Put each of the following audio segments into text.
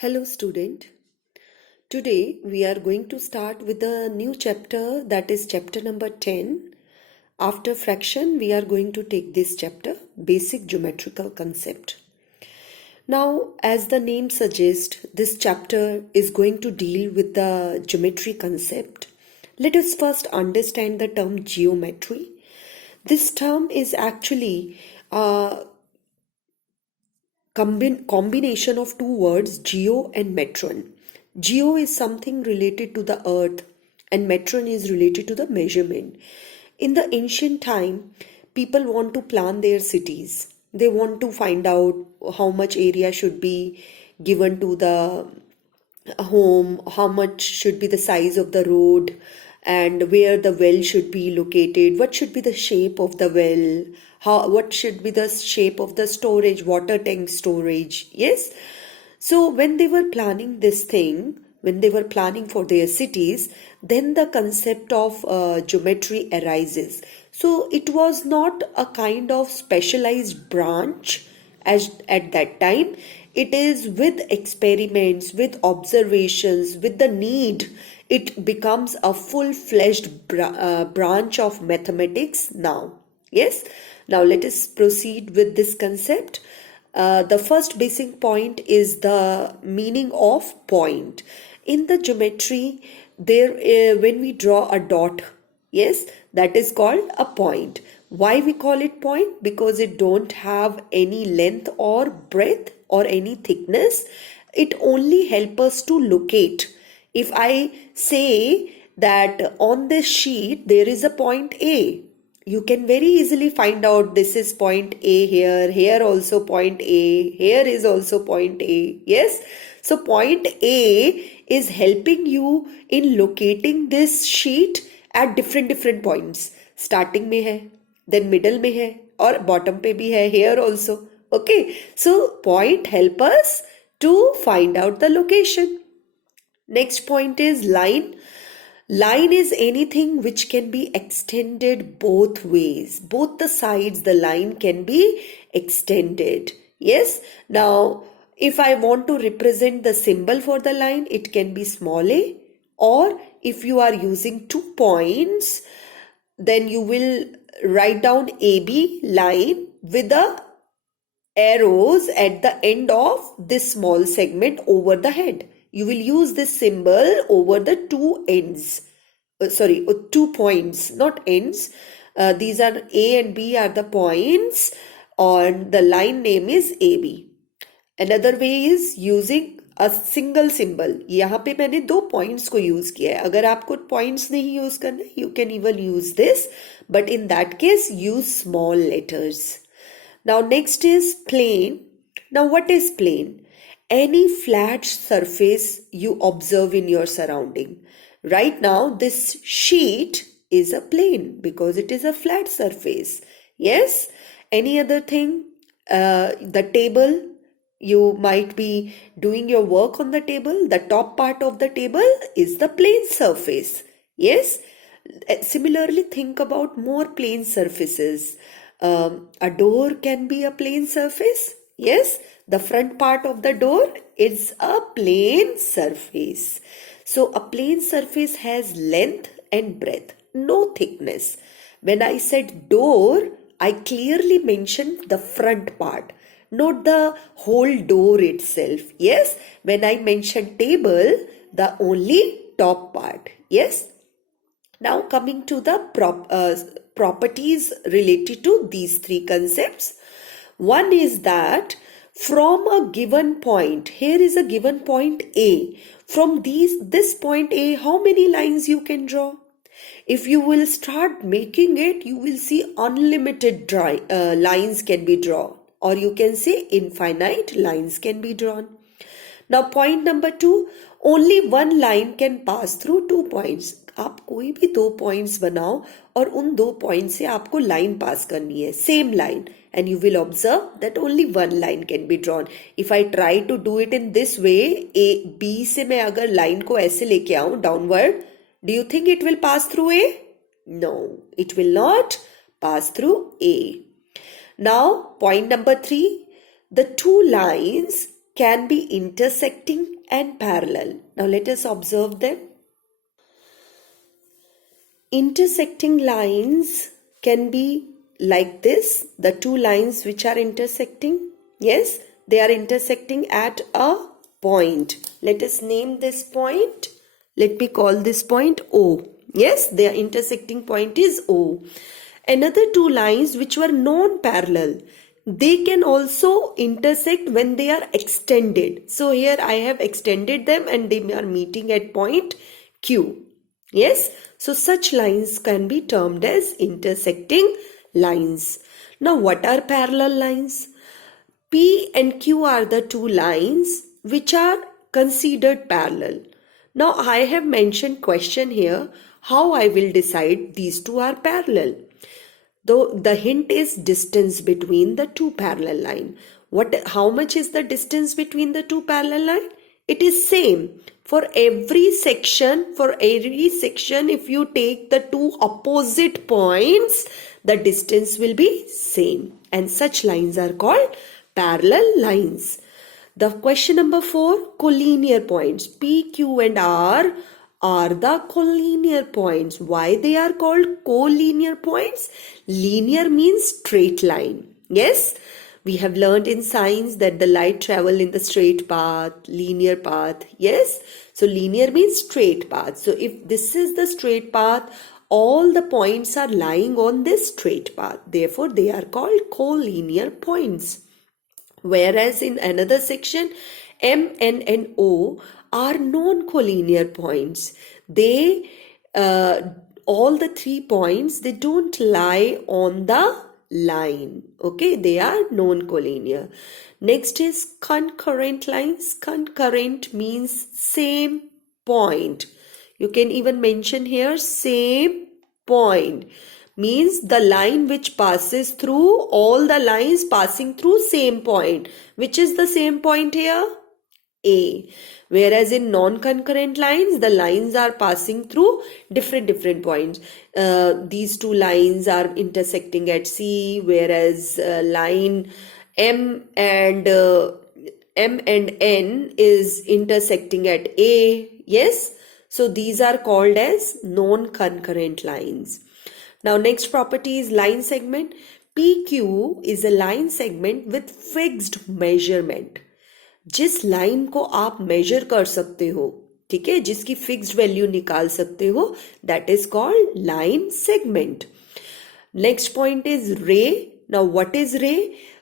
Hello student. Today we are going to start with a new chapter, that is chapter number 10. After fraction we are going to take this chapter, basic geometrical concept. Now as the name suggests, this chapter is going to deal with the geometry concept. Let us first understand the term geometry. This term is actually a combination of two words, geo and metron. Geo is something related to the earth and metron is related to the measurement. In the ancient time, people want to plan their cities. They want to find out how much area should be given to the home, how much should be the size of the road, and where the well should be located, what should be the shape of the well, what should be the shape of the storage, water tank storage. Yes. So when they were planning this thing, when they were planning for their cities, then the concept of geometry arises. So it was not a kind of specialized branch as at that time. It is with experiments, with observations, with the need, it becomes a full-fledged branch of mathematics now. Yes. Now let us proceed with this concept. The first basic point is the meaning of point. In the geometry, when we draw a dot, yes, that is called a point. Why we call it point? Because it don't have any length or breadth or any thickness. It only helps us to locate. If I say that on this sheet there is a point A, you can very easily find out this is point A here, here also point A, here is also point A. Yes. So point A is helping you in locating this sheet at different points. Starting में है, then middle में है, और bottom पे भी है, here also. Okay. So point help us to find out the location. Next point is line. Line is anything which can be extended both ways. Both the sides, the line can be extended. Yes. Now, if I want to represent the symbol for the line, it can be small a, or if you are using 2 points, then you will write down AB line with the arrows at the end of this small segment over the head. You will use this symbol over the two ends. 2 points, not ends. These are A and B are the points, and the line name is AB. Another way is using a single symbol. यहाँ पे मैंने 2 points को use किया है. अगर आपको points नहीं use करना, you can even use this, but in that case use small letters. Now next is plane. Now what is plane? Any flat surface you observe in your surrounding. Right now this sheet is a plane because it is a flat surface. Yes. Any other thing? The table. You might be doing your work on the table. The top part of the table is the plane surface. Yes. Similarly, think about more plane surfaces. A door can be a plane surface. Yes. The front part of the door is a plane surface. So a plane surface has length and breadth, no thickness. When I said door, I clearly mentioned the front part, not the whole door itself. Yes. When I mentioned table, the only top part. Yes. Now coming to the properties related to these 3 concepts. One is that from a given point, here is a given point A. From this point A, how many lines you can draw? If you will start making it, you will see unlimited lines can be drawn, or you can say infinite lines can be drawn. Now point number 2, only one line can pass through 2 points. आप कोई भी 2 points बनाओ और उन 2 points से आपको line pass करनी है, same line, and you will observe that only one line can be drawn. If I try to do it in this way, B से मैं अगर line को ऐसे लेके आऊं downward, do you think it will pass through A? No, it will not pass through A. Now point number 3, the 2 lines can be intersecting and parallel. Now let us observe them. Intersecting lines can be like this, the two lines which are intersecting. Yes, they are intersecting at a point. Let us name this point. Let me call this point O. Yes, their intersecting point is O. Another two lines which were non-parallel, they can also intersect when they are extended. So here I have extended them and they are meeting at point Q. Yes, so such lines can be termed as intersecting lines. Now what are parallel lines? P and Q are the two lines which are considered parallel. Now I have mentioned question here how I will decide these two are parallel. Though the hint is distance between the two parallel line. How much is the distance between the two parallel line? It is same. For every section, if you take the two opposite points, the distance will be same. And such lines are called parallel lines. The question number 4, collinear points. P, Q and R are the collinear points. Why they are called collinear points? Linear means straight line. Yes, we have learned in science that the light travel in the straight path, linear path. Yes, so linear means straight path. So if this is the straight path, all the points are lying on this straight path. Therefore, they are called collinear points. Whereas in another section, M, N and O are non-collinear points. They, all the 3 points, they don't lie on the line. Okay, they are non-collinear. Next is concurrent lines. Concurrent means same point. You can even mention here same point. Means the line which passes through all the lines passing through same point. Which is the same point here? A. Whereas in non-concurrent lines, the lines are passing through different points. These two lines are intersecting at C, whereas line M and N is intersecting at A. Yes, so these are called as non-concurrent lines. Now next property is line segment. PQ is a line segment with fixed measurement. जिस line को आप major कर सकते हो, ठीक है, जिसकी fixed value निकाल सकते हो, that is called line segment. Next point is रे. नाउ व्हाट इज रे?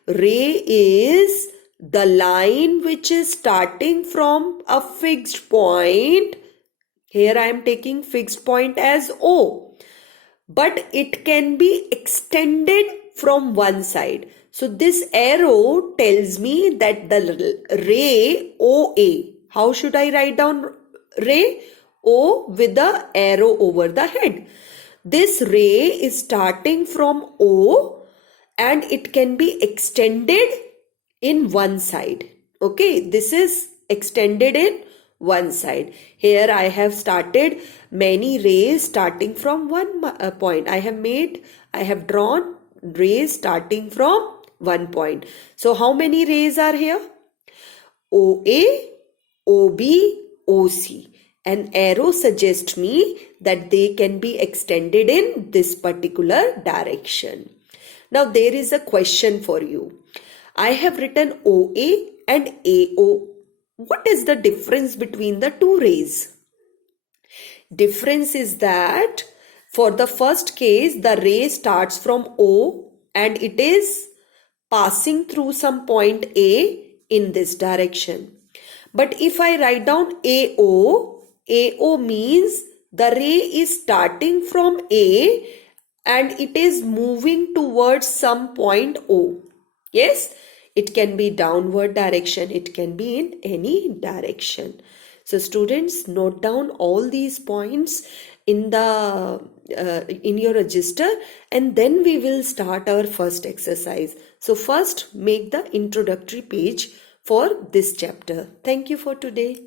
रे is the line which is starting from a fixed point. Here I am taking fixed point as O, but it can be extended from one side. So this arrow tells me that the ray OA. How should I write down ray? O with the arrow over the head. This ray is starting from O and it can be extended in one side. Okay, this is extended in one side. Here I have started many rays starting from one point. I have drawn rays starting from one point. So how many rays are here? OA, OB, OC. An arrow suggests me that they can be extended in this particular direction. Now there is a question for you. I have written OA and AO. What is the difference between the two rays? Difference is that for the first case, the ray starts from O and it is passing through some point A in this direction. But if I write down AO, AO means the ray is starting from A and it is moving towards some point O. Yes, it can be downward direction, it can be in any direction. So students, note down all these points in your register and then we will start our first exercise. So first make the introductory page for this chapter. Thank you for today.